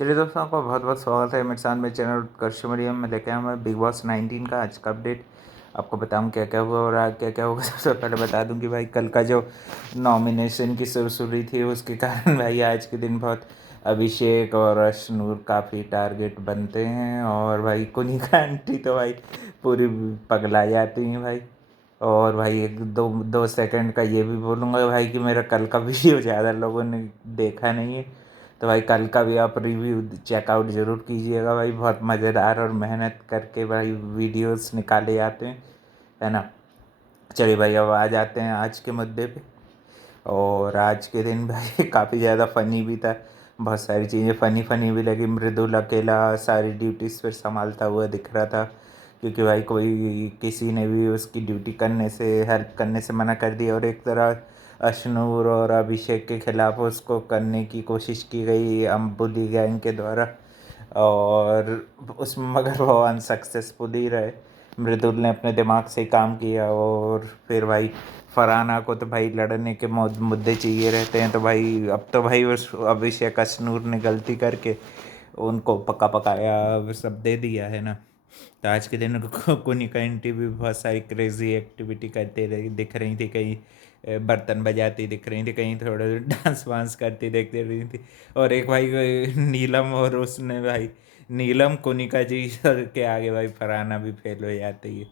चलिए दोस्तों, आपका बहुत बहुत स्वागत है मेरे साथ मेरे चैनल उत्कर्ष मीडिया में। लेके आया मैं बिग बॉस 19 का आज का अपडेट। आपको बताऊं क्या क्या हुआ और आज क्या क्या होगा। सबसे पहले बता दूं कि भाई कल का जो नॉमिनेशन की सुरसुरी थी उसके कारण भाई आज के दिन बहुत अभिषेक और अशनूर काफ़ी टारगेट बनते हैं। और भाई कुनिका आंटी तो भाई पूरी पगला जाती हैं भाई। और भाई एक दो दो सेकंड का ये भी बोलूँगा भाई कि मेरा कल का वीडियो ज़्यादा लोगों ने देखा नहीं है, तो भाई कल का भी आप रिव्यू चेकआउट ज़रूर कीजिएगा भाई। बहुत मज़ेदार और मेहनत करके भाई वीडियोस निकाले जाते हैं, है ना। चलिए भाई अब आ जाते हैं आज के मुद्दे पे। और आज के दिन भाई काफ़ी ज़्यादा फ़नी भी था। बहुत सारी चीज़ें फ़नी फ़नी भी लगी। मृदुल अकेला सारी ड्यूटीज़ फिर संभालता हुआ दिख रहा था, क्योंकि भाई कोई किसी ने भी उसकी ड्यूटी करने से हेल्प करने से मना कर दिया। और एक तरह अशनूर और अभिषेक के खिलाफ उसको करने की कोशिश की गई अम्बुली गैंग के द्वारा, और उसमें मगर वो अनसक्सेसफुल ही रहे। मृदुल ने अपने दिमाग से काम किया। और फिर भाई फरहाना को तो भाई लड़ने के मुद्दे चाहिए रहते हैं, तो भाई अब तो भाई उस अभिषेक अशनूर ने गलती करके उनको पका पकाया सब दे दिया, है ना। तो आज के दिन कोनिका आंटी भी बहुत सारी क्रेजी एक्टिविटी करते रही दिख रही थी। कहीं बर्तन बजाती दिख रही थी, कहीं थोड़ा डांस वांस करती देखते रही थी। और एक भाई नीलम, और उसने भाई नीलम कोनिका जी के आगे भाई फरहाना भी फेल हो जाती है।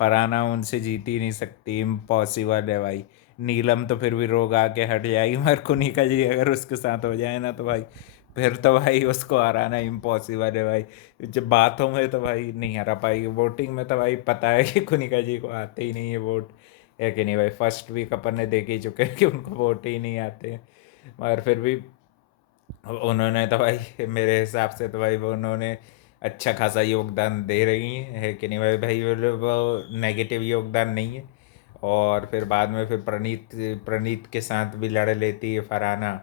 फरहाना उनसे जीत ही नहीं सकती, इम्पॉसिबल है भाई। नीलम तो फिर भी रोग आके हट जाएगी, मगर कोनिका जी अगर उसके साथ हो जाए ना तो भाई फिर तो भाई उसको हराना इम्पॉसिबल है भाई। जब बातों में तो भाई नहीं हरा पाएगी, वोटिंग में तो भाई पता है कि कुनिका जी को आते ही नहीं है वोट, है कि नहीं भाई। फर्स्ट वीक अपन ने देख ही चुके हैं कि उनको वोट ही नहीं आते हैं। मगर फिर भी उन्होंने तो भाई मेरे हिसाब से तो भाई वो उन्होंने अच्छा खासा योगदान दे रही हैं, है कि नहीं भाई। भाई वो नेगेटिव योगदान नहीं है। और फिर बाद में फिर प्रणीत प्रणीत के साथ भी लड़ लेती है फरहाना।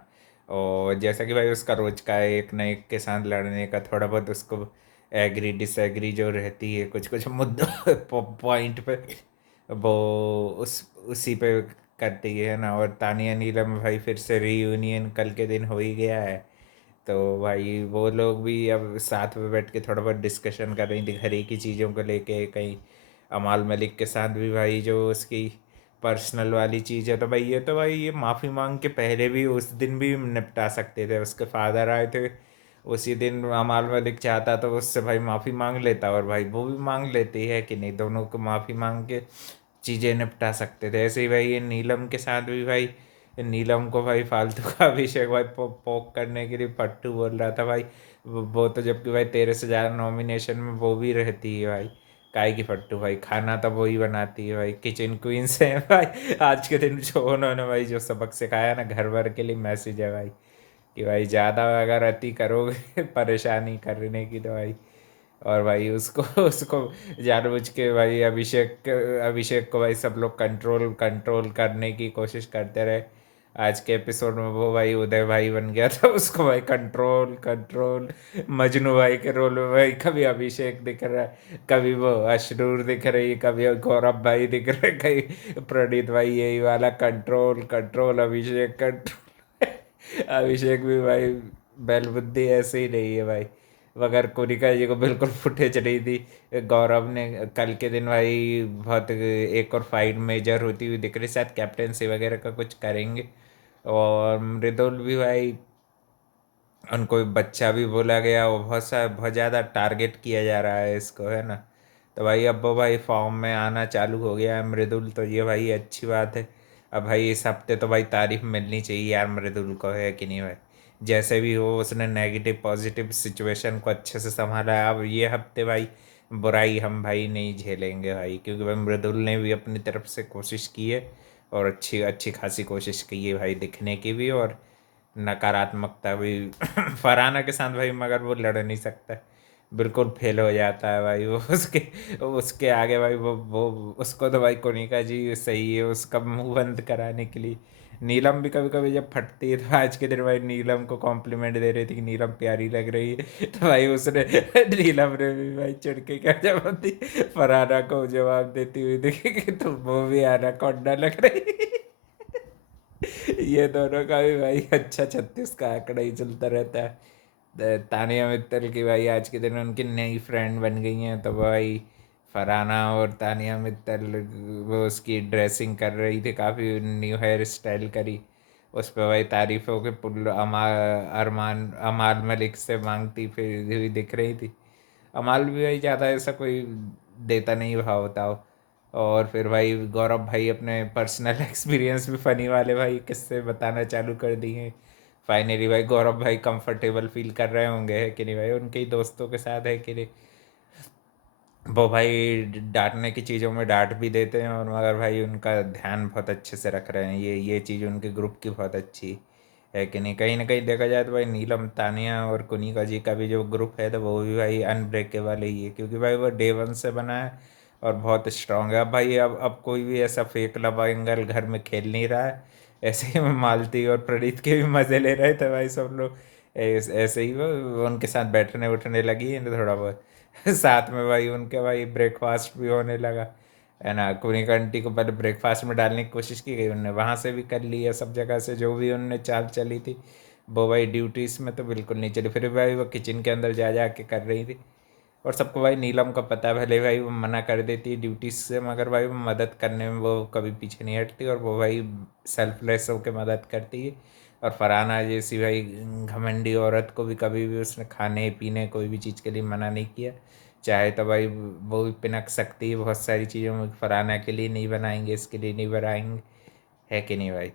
और जैसा कि भाई उसका रोज का है एक न एक के साथ लड़ने का, थोड़ा बहुत उसको एग्री डिसएग्री जो रहती है कुछ कुछ मुद्दों पॉइंट पे, वो उसी पे करती है ना। और तानिया नीलम भाई फिर से रीयूनियन कल के दिन हो ही गया है, तो भाई वो लोग भी अब साथ में बैठ के थोड़ा बहुत डिस्कशन कर रही थी घर ही की चीज़ों को लेके। कहीं अमाल मलिक के साथ भी भाई जो उसकी पर्सनल वाली चीज़ है, तो भाई ये माफ़ी मांग के पहले भी उस दिन भी निपटा सकते थे। उसके फादर आए थे उसी दिन, अमाल मलिक चाहता तो उससे भाई माफ़ी मांग लेता और भाई वो भी मांग लेती है कि नहीं, दोनों को माफ़ी मांग के चीज़ें निपटा सकते थे। ऐसे ही भाई ये नीलम के साथ भी भाई नीलम को भाई फालतू का अभिषेक भाई पोक करने के लिए फट्टू बोल रहा था भाई। वो तो जबकि भाई तेरे से ज़्यादा नॉमिनेशन में वो भी रहती है भाई। काय की फट्टू भाई, खाना तो वो ही बनाती है भाई, किचन क्वीन से है भाई। आज के दिन जो उन्होंने भाई जो सबक सिखाया ना घर भर के लिए मैसेज है भाई, कि भाई ज़्यादा अगर अति करोगे परेशानी करने की तो भाई। और भाई उसको उसको जानबूझ के भाई अभिषेक को भाई सब लोग कंट्रोल कंट्रोल करने की कोशिश करते रहे। आज के एपिसोड में वो भाई उदय भाई बन गया था, उसको भाई कंट्रोल कंट्रोल मजनू भाई के रोल में भाई कभी अभिषेक दिख रहा है, कभी वो अशरूर दिख रही है, कभी गौरव भाई दिख रहे, कहीं प्रणीत भाई, यही वाला कंट्रोल कंट्रोल अभिषेक कंट्रोल। अभिषेक भी भाई बैल बुद्धि ऐसे ही नहीं है भाई। मगर कोनिका जी को बिल्कुल फुटेज नहीं थी। गौरव ने कल के दिन भाई बहुत एक और फाइट मेजर होती हुई दिख रही, शायद कैप्टेंसी वगैरह का कुछ करेंगे। और मृदुल भी भाई, उनको बच्चा भी बोला गया और बहुत ज़्यादा टारगेट किया जा रहा है इसको, है ना। तो भाई अब वो भाई फॉर्म में आना चालू हो गया है मृदुल, तो ये भाई अच्छी बात है। अब भाई इस हफ्ते तो भाई तारीफ मिलनी चाहिए यार मृदुल को, है कि नहीं भाई। जैसे भी हो उसने नेगेटिव पॉजिटिव सिचुएशन को अच्छे से संभाला है। अब ये हफ्ते भाई बुराई हम भाई नहीं झेलेंगे भाई, क्योंकि भाई मृदुल ने भी अपनी तरफ से कोशिश की है और अच्छी अच्छी खासी कोशिश की है भाई दिखने की भी, और नकारात्मकता भी। फरहाना के साथ भाई मगर वो लड़ नहीं सकता है, बिल्कुल फेल हो जाता है भाई वो उसके उसके आगे भाई वो उसको तो भाई कोनिका जी सही है उसका मुंह बंद कराने के लिए। नीलम भी कभी कभी जब फटती है तो आज के दिन भाई नीलम को कॉम्प्लीमेंट दे रही थी कि नीलम प्यारी लग रही है, तो भाई उसने नीलम ने भी भाई चिढ़ के क्या जवाब दी, फरहाना को जवाब देती हुई देखी कि तुम वो भी आना कौन लग रही। ये दोनों का भी भाई अच्छा 36 का आंकड़ा ही चलता रहता है। तानिया मित्तल की भाई आज के दिन उनकी नई फ्रेंड बन गई हैं, तो भाई फरहाना और तानिया मित्तल वो उसकी ड्रेसिंग कर रही थी, काफ़ी न्यू हेयर स्टाइल करी। उस पर भाई तारीफ़ों के पुल अरमान अमाल मलिक से मांगती फिर हुई दिख रही थी। अमाल भी भाई ज़्यादा ऐसा कोई देता नहीं भाव बताओ। और फिर भाई गौरव भाई अपने पर्सनल एक्सपीरियंस भी फ़नी वाले भाई किस्से बताना चालू कर दिए। फाइनली भाई गौरव भाई कंफर्टेबल फील कर रहे होंगे, है कि नहीं भाई, उनके ही दोस्तों के साथ, है कि नहीं। वो भाई डांटने की चीज़ों में डांट भी देते हैं, और मगर भाई उनका ध्यान बहुत अच्छे से रख रहे हैं, ये चीज़ उनके ग्रुप की बहुत अच्छी है कि नहीं। कहीं ना कहीं देखा जाए तो भाई नीलम तानिया और कुनिका जी का भी जो ग्रुप है तो वो भी भाई अनब्रेकेबल ही है, क्योंकि भाई वो डे वन से बना है और बहुत स्ट्रांग है। अब भाई अब कोई भी ऐसा फेक लव एंगल घर में खेल नहीं रहा है। ऐसे ही मालती और प्रणीत के भी मज़े ले रहे थे भाई सब लोग। ऐसे ही वो उनके साथ बैठने उठने लगी है थोड़ा बहुत। साथ में भाई उनके भाई ब्रेकफास्ट भी होने लगा, है ना। कुनिक आंटी को पहले ब्रेकफास्ट में डालने की कोशिश की गई, उनने वहाँ से भी कर लिया, सब जगह से जो भी उनने चाल चली थी। वो भाई ड्यूटीज़ में तो बिल्कुल नहीं चली, फिर भाई वो किचन के अंदर जा जा के कर रही थी। और सबको भाई नीलम का पता है, भले भाई वो मना कर देती है ड्यूटीज से, मगर भाई वो मदद करने में वो कभी पीछे नहीं हटती, और वो भाई सेल्फलेस होकर मदद करती है। और फरहाना जैसी भाई घमंडी औरत को भी कभी भी उसने खाने पीने कोई भी चीज़ के लिए मना नहीं किया। चाहे तो भाई वो भी पिनक सकती है बहुत सारी चीज़ों में, फरहाना के लिए नहीं बनाएंगे, इसके लिए नहीं बनाएंगे, है कि नहीं भाई।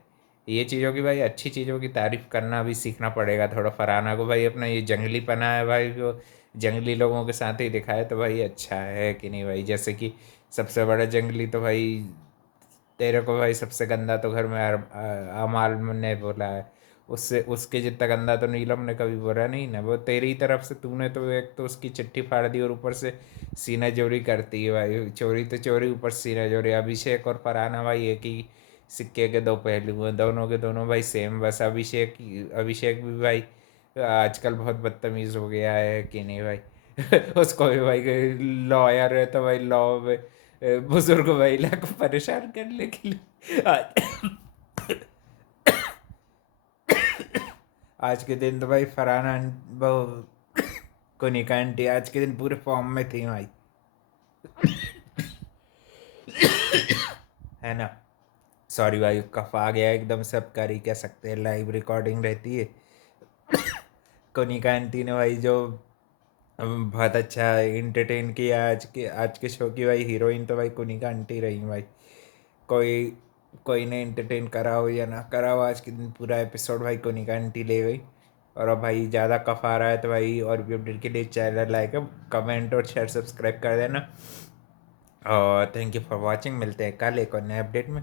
ये चीज़ों की भाई अच्छी चीज़ों की तारीफ़ करना भी सीखना पड़ेगा थोड़ा फरहाना को भाई। अपना ये जंगली पना है भाई, जो जंगली लोगों के साथ ही दिखाए तो भाई अच्छा है कि नहीं भाई। जैसे कि सबसे बड़ा जंगली तो भाई तेरे को भाई सबसे गंदा तो घर में अमाल ने बोला है। उससे उसके जितना गंदा तो नीलम ने कभी बोला नहीं ना। वो तेरी ही तरफ से तूने तो एक तो उसकी चिट्ठी फाड़ दी, और ऊपर से सीना जोड़ी करती है भाई। चोरी तो चोरी, ऊपर सीना जोड़ी। अभिषेक और फरहाना भाई एक ही सिक्के के दो पहलू हैं, दोनों के दोनों भाई सेम। बस अभिषेक भी भाई आजकल बहुत बदतमीज़ हो गया है कि नहीं भाई। उसको भी भाई लॉयर है तो भाई लॉ में बुजुर्ग महिला को परेशान करने के लिए आज के दिन तो भाई फरहाना वो कोनिका आंटी आज के दिन पूरे फॉर्म में थी भाई, है ना। सॉरी भाई कफ आ गया एकदम से, अब कर ही कह सकते हैं, लाइव रिकॉर्डिंग रहती है। कोनिका आंटी ने भाई जो बहुत अच्छा इंटरटेन किया आज के शो की भाई हीरोइन तो भाई कोनिका आंटी रही भाई। कोई कोई ने इंटरटेन करा हो या ना करा हो, आज के दिन पूरा एपिसोड भाई कोनिका आंटी ले गई। और अब भाई ज़्यादा कफ आ रहा है तो भाई और भी अपडेट के लिए चैनल लाइक कमेंट और शेयर सब्सक्राइब कर देना। और थैंक यू फॉर वॉचिंग, मिलते हैं कल एक और नए अपडेट में।